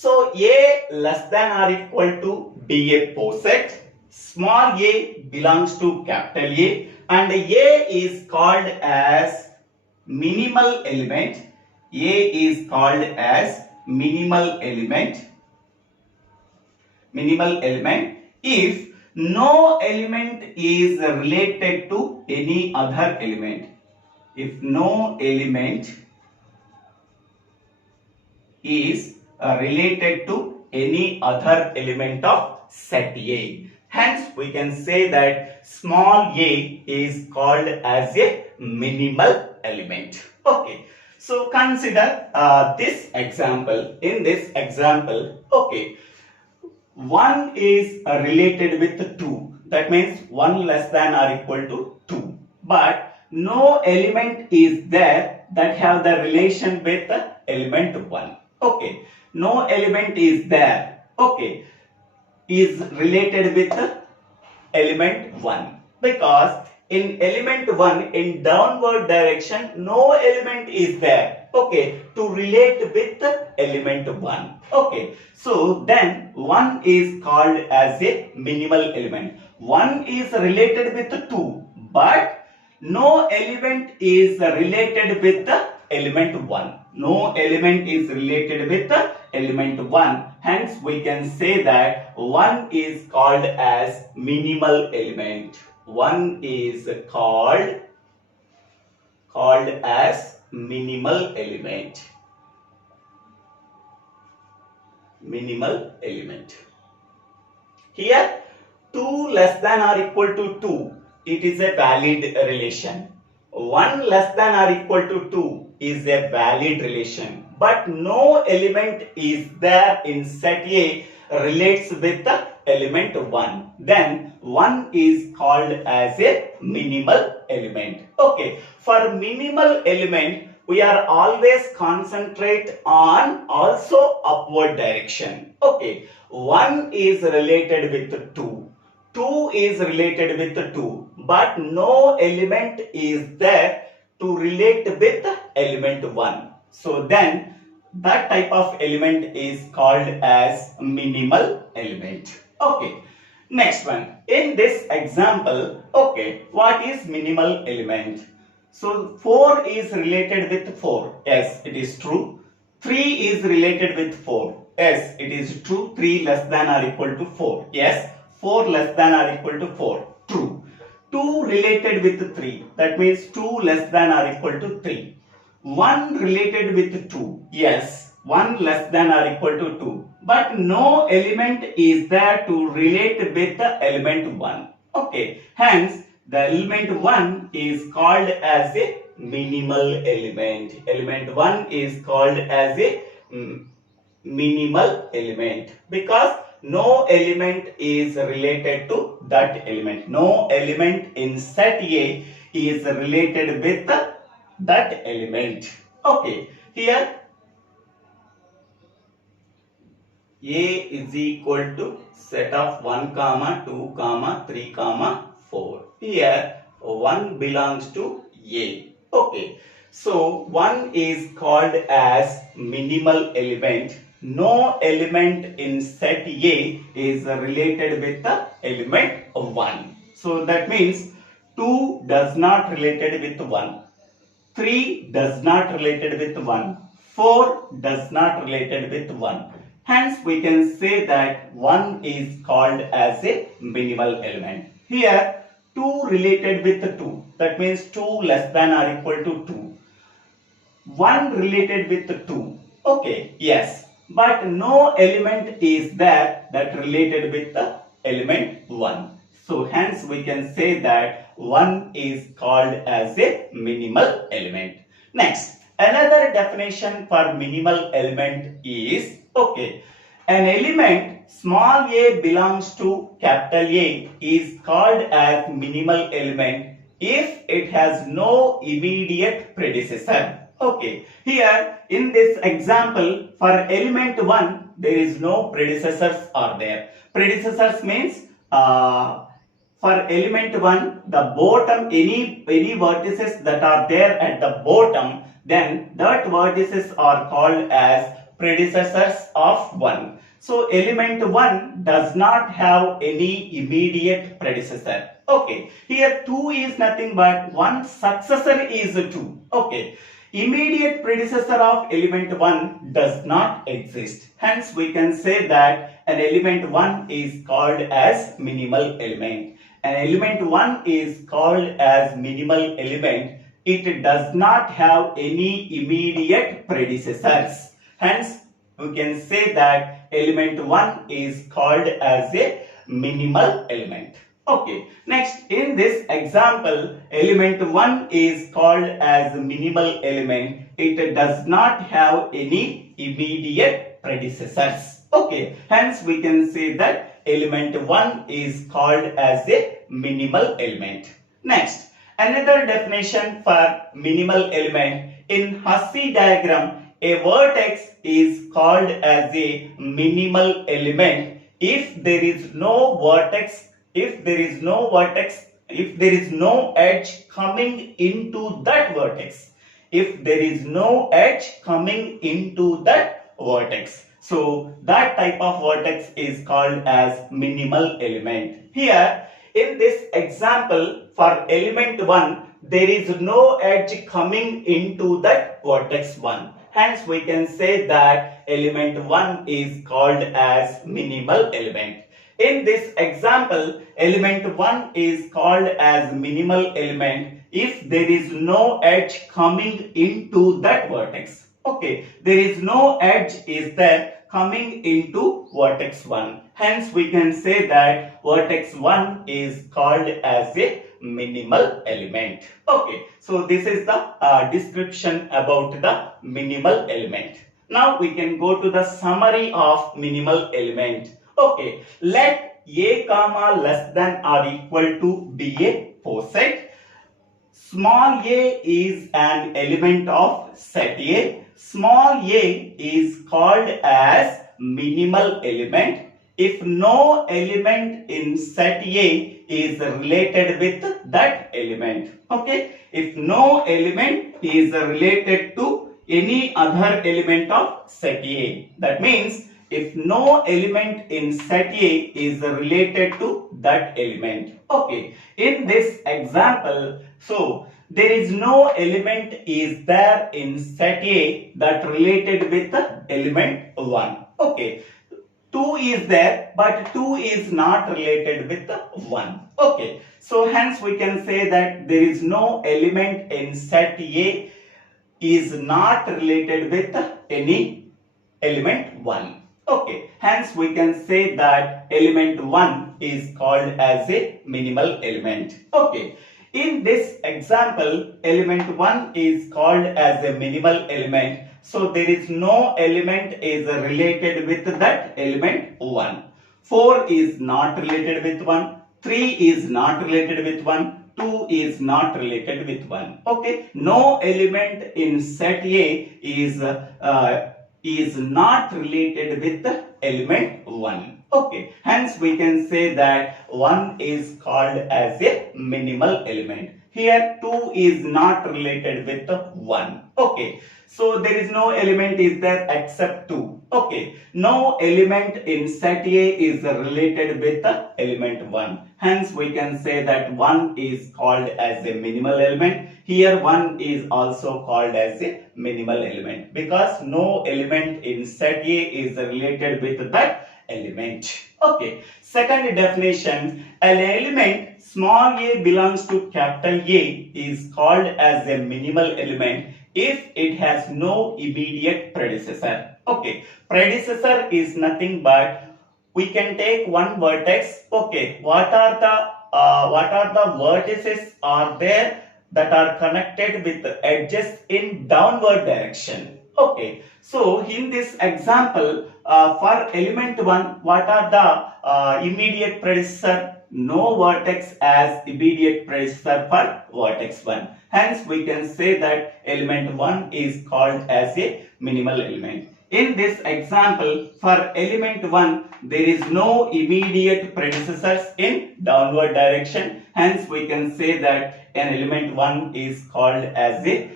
So A less than or equal to be a POSET. Small a belongs to capital A and A is called as minimal element. A is called as minimal element if no element is related to any other element. If no element is related to any other element of set A. Hence, we can say that small a is called as a minimal element. Okay. So, consider this example. In this example, okay, 1 is related with 2. That means 1 less than or equal to 2. But no element is there that have the relation with the element 1. Okay. No element is there. Okay. Is related with the element 1. Because in element 1 in downward direction no element is there. Okay. To relate with the element 1. Okay. So then 1 is called as a minimal element. 1 is related with 2. But no element is related with the element 1. No element is related with the element 1. Hence, we can say that 1 is called as minimal element. 1 is called as minimal element. Minimal element. Here, 2 less than or equal to 2. It is a valid relation. 1 less than or equal to 2 is a valid relation. But no element is there in set A relates with the element 1. Then 1 is called as a minimal element. Okay. For minimal element, we are always concentrate on also upward direction. Okay. 1 is related with 2. 2 is related with 2, but no element is there to relate with element 1. So then that type of element is called as minimal element. Okay. Next one. In this example, okay, what is minimal element? So 4 is related with 4. Yes, it is true. 3 is related with 4. Yes, it is true. 3 less than or equal to 4. Yes. 4 less than or equal to 4. True. 2 related with 3. That means 2 less than or equal to 3. 1 related with 2. Yes. 1 less than or equal to 2. But no element is there to relate with the element 1. Okay. Hence, the element 1 is called as a minimal element. Element 1 is called as a minimal element because no element is related to that element. No element in set A is related with that element. Okay. Here A is equal to set of 1, 2, 3, 4. Here 1 belongs to A. Okay. So 1 is called as minimal element. No element in set A is related with the element 1. So that means 2 does not related with 1. 3 does not related with 1. 4 does not related with 1. Hence, we can say that 1 is called as a minimal element. Here, 2 related with 2. That means 2 less than or equal to 2. 1 related with 2. Okay, yes. But no element is there that related with the element 1. So, hence we can say that 1 is called as a minimal element. Next, another definition for minimal element is, okay, an element small a belongs to capital A is called as minimal element if it has no immediate predecessor. Okay, here in this example for element 1 there is no predecessors are there. Predecessors means for element 1 the bottom any vertices that are there at the bottom, then that vertices are called as predecessors of 1. So element 1 does not have any immediate predecessor. Okay, here 2 is nothing but one successor is 2. Okay, immediate predecessor of element 1 does not exist. Hence we can say that an element 1 is called as minimal element. An element 1 is called as minimal element. It does not have any immediate predecessors. Hence we can say that element 1 is called as a minimal element. Okay, next in this example, element 1 is called as minimal element. It does not have any immediate predecessors. Okay, hence we can say that element 1 is called as a minimal element. Next, another definition for minimal element. In HASSE diagram, a vertex is called as a minimal element if there is no vertex, if there is no edge coming into that vertex. If there is no edge coming into that vertex. So that type of vertex is called as minimal element. Here in this example, for element 1, there is no edge coming into that vertex 1. Hence we can say that element 1 is called as minimal element. In this example, element 1 is called as minimal element if there is no edge coming into that vertex. Okay, there is no edge is there coming into vertex 1. Hence we can say that vertex 1 is called as a minimal element. Okay, so this is the description about the minimal element. Now we can go to the summary of minimal element. Okay, let A comma less than or equal to be a POSET. Small a is an element of set A. Small a is called as minimal element if no element in set A is related with that element. Okay, if no element is related to any other element of set A. That means if no element in set A is related to that element. Okay, in this example, so there is no element is there in set A that related with the element 1. Okay, 2 is there but 2 is not related with the 1. Okay, so hence we can say that there is no element in set A is not related with any element 1. Okay, hence we can say that element 1 is called as a minimal element. Okay, in this example, element 1 is called as a minimal element. So there is no element is related with that element 1. 4 is not related with 1. 3 is not related with 1. 2 is not related with 1. Okay, no element in set A is not related with the element 1. Okay, hence we can say that 1 is called as a minimal element. Here 2 is not related with the 1. Okay, so there is no element is there except 2. Okay, no element in set A is related with the element 1. Hence we can say that 1 is called as a minimal element. Here 1 is also called as a minimal element because no element in set A is related with that element. Okay, second definition, an element small a belongs to capital A is called as a minimal element if it has no immediate predecessor. Okay, predecessor is nothing but we can take one vertex. Okay, what are the vertices are there that are connected with the edges in downward direction. Okay, so in this example, for element 1, what are the immediate predecessor? No vertex as immediate predecessor for vertex 1. Hence, we can say that element 1 is called as a minimal element. In this example, for element 1, there is no immediate predecessors in downward direction. Hence, we can say that an element 1 is called as a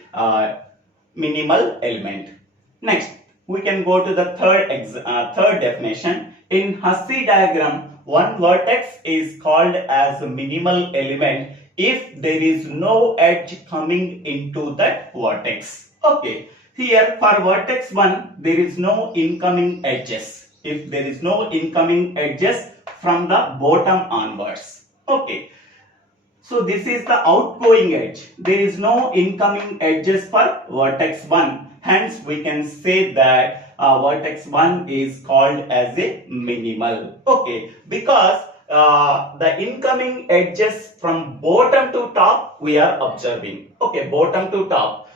minimal element. Next, we can go to the third definition. In HASSE diagram, one vertex is called as a minimal element if there is no edge coming into that vertex. Okay, here for vertex 1, there is no incoming edges. If there is no incoming edges from the bottom onwards. Okay. So this is the outgoing edge. There is no incoming edges for vertex 1. Hence we can say that vertex 1 is called as a minimal. Okay, because the incoming edges from bottom to top we are observing. Okay, bottom to top.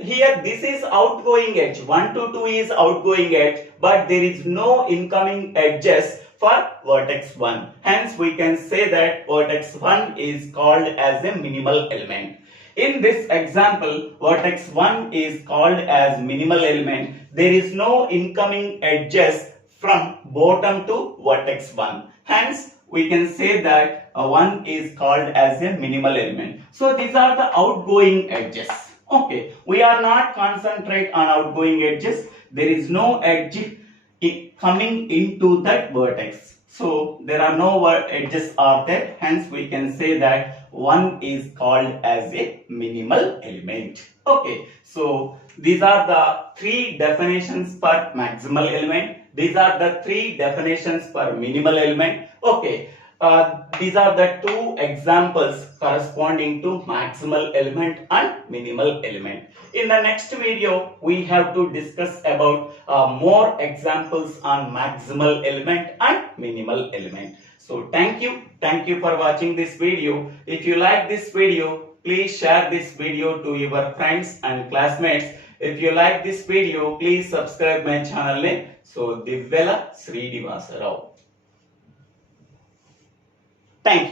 Here this is outgoing edge. 1 to 2 is outgoing edge, but there is no incoming edges for vertex 1. Hence we can say that vertex 1 is called as a minimal element. In this example, vertex 1 is called as minimal element. There is no incoming edges from bottom to vertex 1. Hence we can say that 1 is called as a minimal element. So these are the outgoing edges. Okay, we are not concentrate on outgoing edges. There is no edge coming into that vertex. So there are no edges are there. Hence we can say that 1 is called as a minimal element. Okay, so these are the 3 definitions for maximal element. These are the 3 definitions for minimal element. Okay. These are the 2 examples corresponding to maximal element and minimal element. In the next video, we have to discuss about more examples on maximal element and minimal element. So thank you for watching this video. If you like this video, please share this video to your friends and classmates. If you like this video, please subscribe my channel name. So Divvela Srinivasa Rao. Thank you.